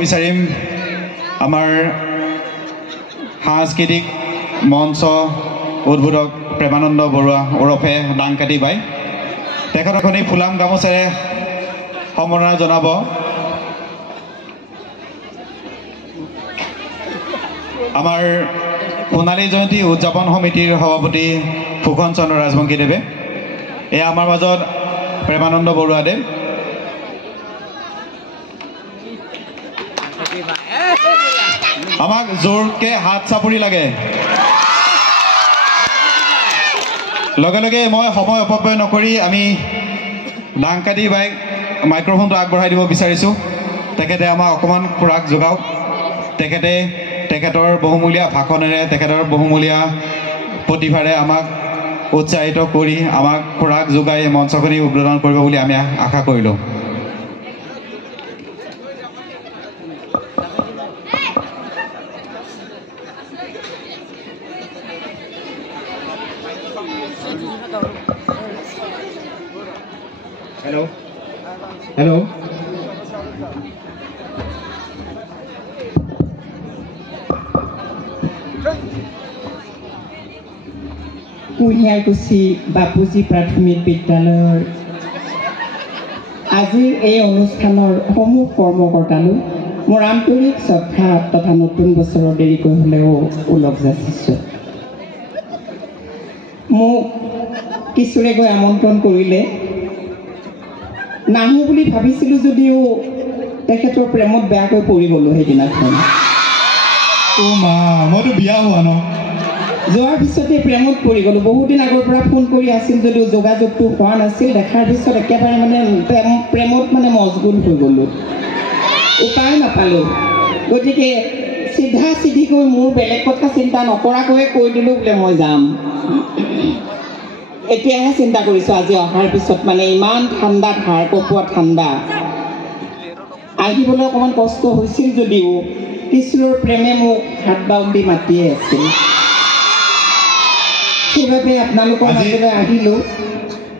বিচাৰিম আমাৰ সাংস্কৃতিক মঞ্চ উদ্বোধক প্ৰেমানন্দ বৰুৱা ওৰফে ডাংকাটি বাই তেখেত এখনি ফুলাম গামোচাৰে সম্বৰ্ধনা জনাব। আমাৰ সোণালী জয়ন্তী উদযাপন সমিতিৰ সভাপতি ফুকন চন্দ্ৰ ৰাজবংশীদেৱে এয়া আমাৰ মাজত প্ৰেমানন্দ বৰুৱাদেৱ। আমাক জোৰকে হাত চাপৰি লাগে। লগে লগে মই সময় অপব্যয় নকৰি আমি ডাংকাটি বাইক মাইক্ৰফোনটো আগবঢ়াই দিব বিচাৰিছোঁ। তেখেতে আমাক অকণমান খোৰাক যোগাওক। তেখেতৰ বহুমূলীয়া ভাষণেৰে তেখেতৰ বহুমূলীয়া প্ৰতিভাৰে আমাক উৎসাহিত কৰি আমাক খোৰাক যোগাই মঞ্চখনি উদ্বোধন কৰিব বুলি আমি আশা কৰিলোঁ। Hello. Hello. কুহিয়াৰকুছি বাপুজী প্ৰাথমিক বিদ্যালয়ৰ আজিৰ এই অনুষ্ঠানৰ সমূহ কৰ্মকৰ্তালৈ মোৰ আন্তৰিক শ্ৰদ্ধা তথা নতুন বছৰৰ দেৰিকৈ হ'লেও ওলগ যাচিছোঁ। মোক কিছুৰে গৈ আমন্ত্ৰণ কৰিলে, নাহো বুলি ভাবিছিলোঁ যদিও তেখেতৰ প্ৰেমত বেয়াকৈ পৰি গ'লোঁ সেইদিনাখন। মইতো বিয়া হোৱা ন। যোৱাৰ পিছতে প্ৰেমত পৰি গ'লোঁ। বহুদিন আগৰ পৰা ফোন কৰি আছিল যদিও যোগাযোগটো হোৱা নাছিল। দেখাৰ পিছত একেবাৰে প্ৰেমত মজগুল হৈ গ'লোঁ। উপায় নাপালোঁ। গতিকে চিধা চিধিকৈ মোৰ বেলেগ কথা চিন্তা নকৰাকৈয়ে কৈ দিলোঁ বোলে মই যাম। এতিয়াহে চিন্তা কৰিছোঁ আজি অহাৰ পিছত ইমান ঠাণ্ডাত হাড় কঁপোৱা ঠাণ্ডা। আহিবলৈ অকণমান কষ্ট হৈছিল যদিও কৃষ্ণৰ প্ৰেমে মোক হাত বাউণ্ডি মাতিয়ে আছিল। সেইবাবে আপোনালোকৰ মাজলৈ আহিলোঁ।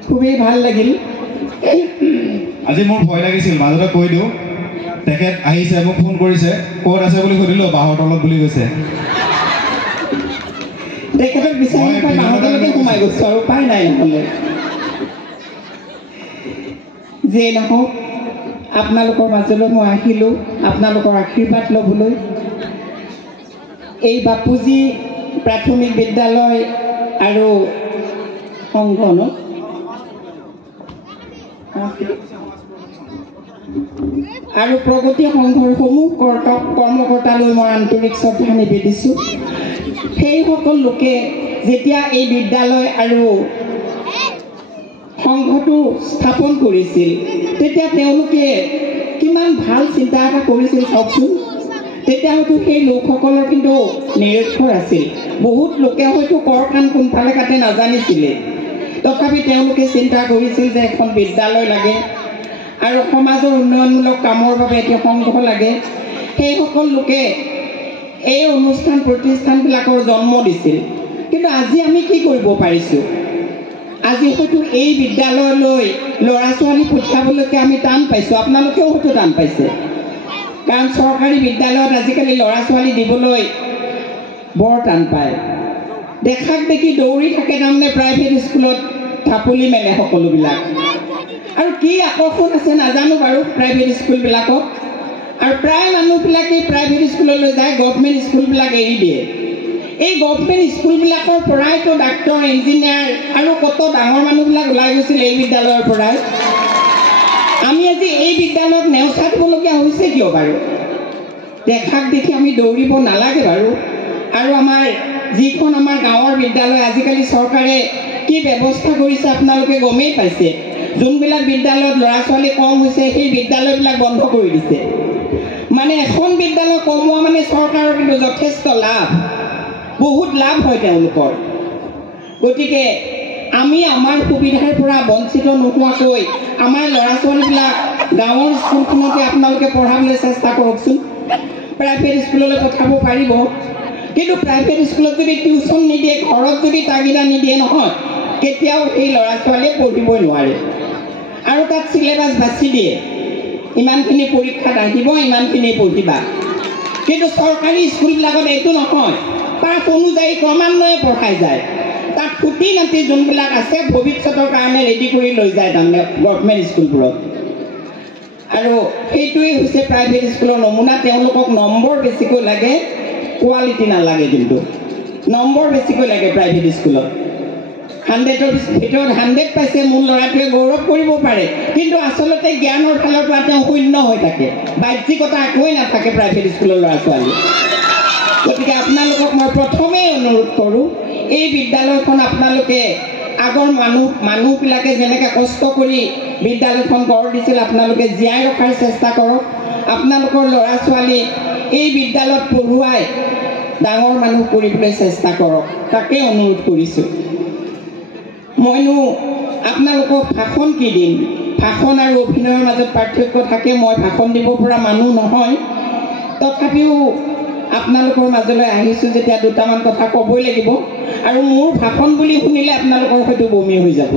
খুবেই ভাল লাগিল। আজি মোৰ ভয় লাগিছিল, মাজতে কৈ দিওঁ তেখেত আহিছে, মোক ফোন কৰিছে, ক'ত আছে বুলি সুধিলোঁ, বাঁহৰ তলত বুলি কৈছে। তেখেতক বিচাৰি বাঁহৰ তলতে সোমাই গৈছোঁ আৰু উপায় নাই। নহ'লে যিয়ে নহওক আপোনালোকৰ মাজলৈ মই আহিলোঁ আপোনালোকৰ আশীৰ্বাদ ল'বলৈ। এই বাপুজী প্ৰাথমিক বিদ্যালয় আৰু সংঘ আৰু প্ৰগতি সংঘৰ সমূহ কৰ্মকৰ্তালৈ মই আন্তৰিক শ্ৰদ্ধা নিবেদিছোঁ। সেইসকল লোকে যেতিয়া এই বিদ্যালয় আৰু সংঘটো স্থাপন কৰিছিল তেতিয়া তেওঁলোকে কিমান ভাল চিন্তা এটা কৰিছিল চাওকচোন। তেতিয়া হয়তো সেই লোকসকলৰ কিন্তু নিৰক্ষৰ আছিল। বহুত লোকে হয়তো কৰ কাণ কোনফালে কাটে নাজানিছিলে। তথাপি তেওঁলোকে চিন্তা কৰিছিল যে এখন বিদ্যালয় লাগে আৰু সমাজৰ উন্নয়নমূলক কামৰ বাবে এটি সংঘ লাগে। সেইসকল লোকে এই অনুষ্ঠান প্ৰতিষ্ঠানবিলাকৰ জন্ম দিছিল। কিন্তু আজি আমি কি কৰিব পাৰিছোঁ? আজি হয়তো এই বিদ্যালয়লৈ ল'ৰা ছোৱালী পঠিয়াবলৈকে আমি টান পাইছোঁ। আপোনালোকেও হয়তো টান পাইছে, কাৰণ চৰকাৰী বিদ্যালয়ত আজিকালি ল'ৰা ছোৱালী দিবলৈ বৰ টান পায়। দেখাক দেখি দৌৰি থাকে তাৰমানে প্ৰাইভেট স্কুলত ঢাপলি মেলে সকলোবিলাক। আৰু কি আকৰ্ষণ আছে নাজানো বাৰু প্ৰাইভেট স্কুলবিলাকত। আৰু প্ৰায় মানুহবিলাকে প্ৰাইভেট স্কুললৈ যায়, গভৰ্ণমেণ্ট স্কুলবিলাক এৰি দিয়ে। এই গভৰ্ণমেণ্ট স্কুলবিলাকৰ পৰাইতো ডাক্তৰ, ইঞ্জিনিয়াৰ আৰু কত ডাঙৰ মানুহবিলাক ওলাই গৈছিল এই বিদ্যালয়ৰ পৰাই। আমি আজি এই বিদ্যালয়ত নেওচা দিবলগীয়া হৈছে কিয় বাৰু? দেখাক দেখি আমি দৌৰিব নালাগে বাৰু। আৰু যিখন আমাৰ গাঁৱৰ বিদ্যালয় আজিকালি চৰকাৰে কি ব্যৱস্থা কৰিছে আপোনালোকে গমেই পাইছে। যোনবিলাক বিদ্যালয়ত ল'ৰা ছোৱালী কম হৈছে সেই বিদ্যালয়বিলাক বন্ধ কৰি দিছে। এখন বিদ্যালয় কমোৱা চৰকাৰৰ কিন্তু যথেষ্ট লাভ, বহুত লাভ হয় তেওঁলোকৰ। গতিকে আমি আমাৰ সুবিধাৰ পৰা বঞ্চিত নোহোৱাকৈ আমাৰ ল'ৰা ছোৱালীবিলাক গাঁৱৰ স্কুলখনতে আপোনালোকে পঢ়াবলৈ চেষ্টা কৰকচোন। প্ৰাইভেট স্কুললৈ পঠাব পাৰিব, কিন্তু প্ৰাইভেট স্কুলত যদি টিউশ্যন নিদিয়ে, ঘৰত যদি তাগিদা নিদিয়ে নহয়, কেতিয়াও সেই ল'ৰা ছোৱালীয়ে পঢ়িবই নোৱাৰে। আৰু তাত চিলেবাছ বাছি দিয়ে। ইমানখিনি পৰীক্ষাত আহিব, ইমানখিনি পঢ়িবা। কিন্তু চৰকাৰী স্কুলবিলাকত এইটো নহয়, পাঠ অনুযায়ী ক্ৰমান্বয়ে পঢ়াই যায়। তাত খুটি নাতি যোনবিলাক আছে ভৱিষ্যতৰ কাৰণে ৰেডি কৰি লৈ যায় তাৰমানে গভৰ্ণমেণ্ট স্কুলবোৰত। আৰু সেইটোৱেই হৈছে প্ৰাইভেট স্কুলৰ নমুনা। তেওঁলোকক নম্বৰ বেছিকৈ লাগে, কোৱালিটি নালাগে। কিন্তু নম্বৰ বেছিকৈ লাগে প্ৰাইভেট স্কুলত। 100ৰ ভিতৰত 100 পাইছে, মোৰ ল'ৰাটোৱে গৌৰৱ কৰিব পাৰে, কিন্তু আচলতে জ্ঞানৰ ফালৰ পৰা তেওঁ শূন্য হৈ থাকে, বাহ্যিকতা একোৱেই নাথাকে প্ৰাইভেট স্কুলৰ ল'ৰা ছোৱালী। গতিকে আপোনালোকক মই প্ৰথমেই অনুৰোধ কৰোঁ, এই বিদ্যালয়খন আপোনালোকে আগৰ মানুহবিলাকে যেনেকৈ কষ্ট কৰি বিদ্যালয়খন গঢ় দিছিল, আপোনালোকে জীয়াই ৰখাৰ চেষ্টা কৰক। আপোনালোকৰ ল'ৰা ছোৱালী এই বিদ্যালয়ত পঢ়ুৱাই ডাঙৰ মানুহ কৰিবলৈ চেষ্টা কৰক, তাকে অনুৰোধ কৰিছোঁ। মইনো আপোনালোকক ভাষণ কি দিম? ভাষণ আৰু অভিনয়ৰ মাজত পাৰ্থক্য থাকে। মই ভাষণ দিব পৰা মানুহ নহয়, তথাপিও আপোনালোকৰ মাজলৈ আহিছোঁ যেতিয়া দুটামান কথা ক'বই লাগিব। আৰু মোৰ ভাষণ বুলি শুনিলে আপোনালোকৰ হয়তো বমি হৈ যাব।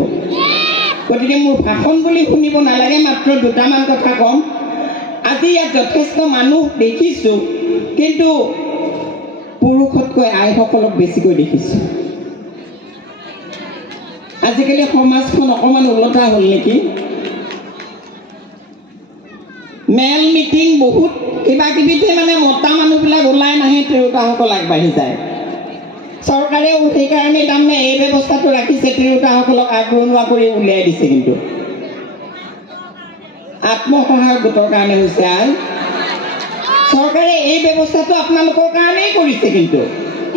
গতিকে মোৰ ভাষণ বুলি শুনিব নালাগে, মাত্ৰ দুটামান কথা ক'ম। আজি ইয়াত যথেষ্ট মানুহ দেখিছোঁ, কিন্তু পুৰুষতকৈ আইসকলক বেছিকৈ দেখিছোঁ। আজিকালি সমাজখন অকণমান ওলটা হ'ল নেকি? মেল মিটিং বহুত কিবা কিবিতে মানে মতা মানুহবিলাক ওলাই নাহে, তিৰোতাসকল আগবাঢ়ি যায়। চৰকাৰেও সেইকাৰণে তাৰমানে এই ব্যৱস্থাটো ৰাখিছে, তিৰোতাসকলক আগৰণুৱা কৰি উলিয়াই দিছে। কিন্তু আত্মসহায়ক গোটৰ কাৰণে হৈছে আই। চৰকাৰে এই ব্যৱস্থাটো আপোনালোকৰ কাৰণেই কৰিছে, কিন্তু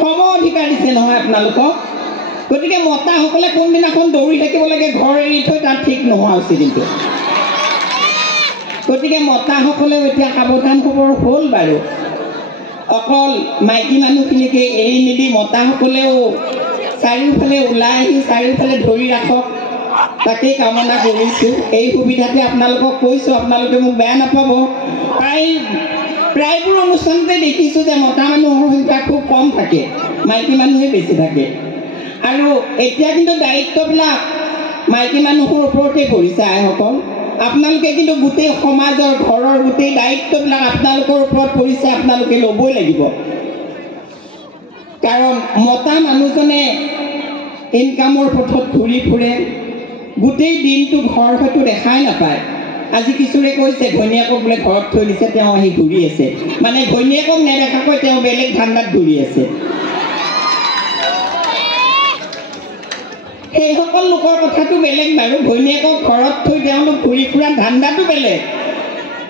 সম অধিকাৰ দিছে নহয় আপোনালোকক। গতিকে মতাসকলে কোনদিনাখন দৌৰি থাকিব লাগে ঘৰ এৰি থৈ, তাত ঠিক নোহোৱা হৈছে। কিন্তু গতিকে মতাসকলেও এতিয়া সাৱধান খবৰ হ'ল বাৰু। অকল মাইকী মানুহখিনিকে এৰি নিদি মতাসকলেও চাৰিওফালে ওলাই আহি চাৰিওফালে ধৰি ৰাখক, তাকেই কামনা কৰিছোঁ। এই সুবিধাতে আপোনালোকক কৈছোঁ, আপোনালোকে মোক বেয়া নাপাব। প্ৰায়বোৰ অনুষ্ঠানতে দেখিছোঁ যে মতা মানুহৰ সংখ্যা খুব কম থাকে, মাইকী মানুহে বেছি থাকে। আৰু এতিয়া কিন্তু দায়িত্ববিলাক মাইকী মানুহৰ ওপৰতে পৰিছে আইসকল। আপোনালোকে কিন্তু গোটেই সমাজৰ ঘৰৰ গোটেই দায়িত্ববিলাক আপোনালোকৰ ওপৰত পৰিছে, আপোনালোকে ল'বই লাগিব। কাৰণ মতা মানুহজনে ইনকামৰ পথত ঘূৰি ফুৰে, গোটেই দিনটো ঘৰ হয়তো দেখাই নাপায়। আজি কিছুৰে কৈছে ঘৈণীয়েকক বোলে ঘৰত থৈ দিছে, তেওঁ আহি ঘূৰি আছে, মানে ঘৈণীয়েকক নেদেখাকৈ তেওঁ বেলেগ ধান্দাত ঘূৰি আছে। সেইসকল লোকৰ কথাটো বেলেগ বাৰু, ঘৈণীয়েকক ঘৰত থৈ তেওঁলোক ঘূৰি ফুৰা ধান্দাটো বেলেগ।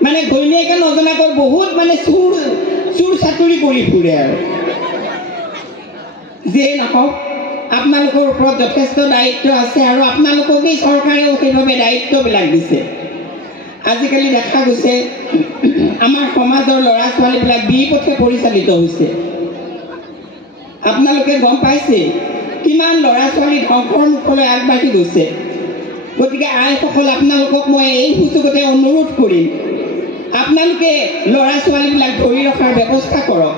মানে ঘৈণীয়েকে নজনাকৈ বহুত মানে চুৰ চাতুৰি কৰি ফুৰে। আৰু যিয়ে নহওক, আপোনালোকৰ ওপৰত যথেষ্ট দায়িত্ব আছে, আৰু আপোনালোককেই চৰকাৰেও সেইভাৱে দায়িত্ববিলাক দিছে। আজিকালি দেখা গৈছে আমাৰ সমাজৰ ল'ৰা ছোৱালীবিলাক বিপথে পৰিচালিত হৈছে। আপোনালোকে গম পাইছে কিমান ল'ৰা ছোৱালী ধ্বংসৰ মুখলৈ আগবাঢ়ি গৈছে। গতিকে আইসকল, আপোনালোকক মই এই সুযোগতে অনুৰোধ কৰিম, আপোনালোকে ল'ৰা ছোৱালীবিলাক ধৰি ৰখাৰ ব্যৱস্থা কৰক।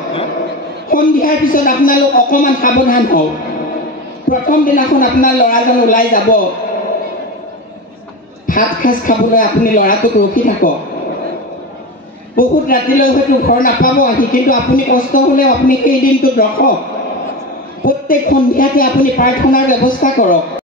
সন্ধিয়াৰ পিছত আপোনালোক অকণমান সাৱধান হওক। প্ৰথম দিনাখন আপোনাৰ ল'ৰাজন ওলাই যাব, ভাত সাজ খাবলৈ আপুনি ল'ৰাটোক ৰখি থাকক। বহুত ৰাতিলৈ হয়তো ঘৰ নাপাব আহি, কিন্তু আপুনি কষ্ট হ'লেও আপুনি সেই দিনটোত ৰখক। প্ৰত্যেক সন্ধিয়াতে আপুনি প্ৰাৰ্থনাৰ ব্যৱস্থা কৰক।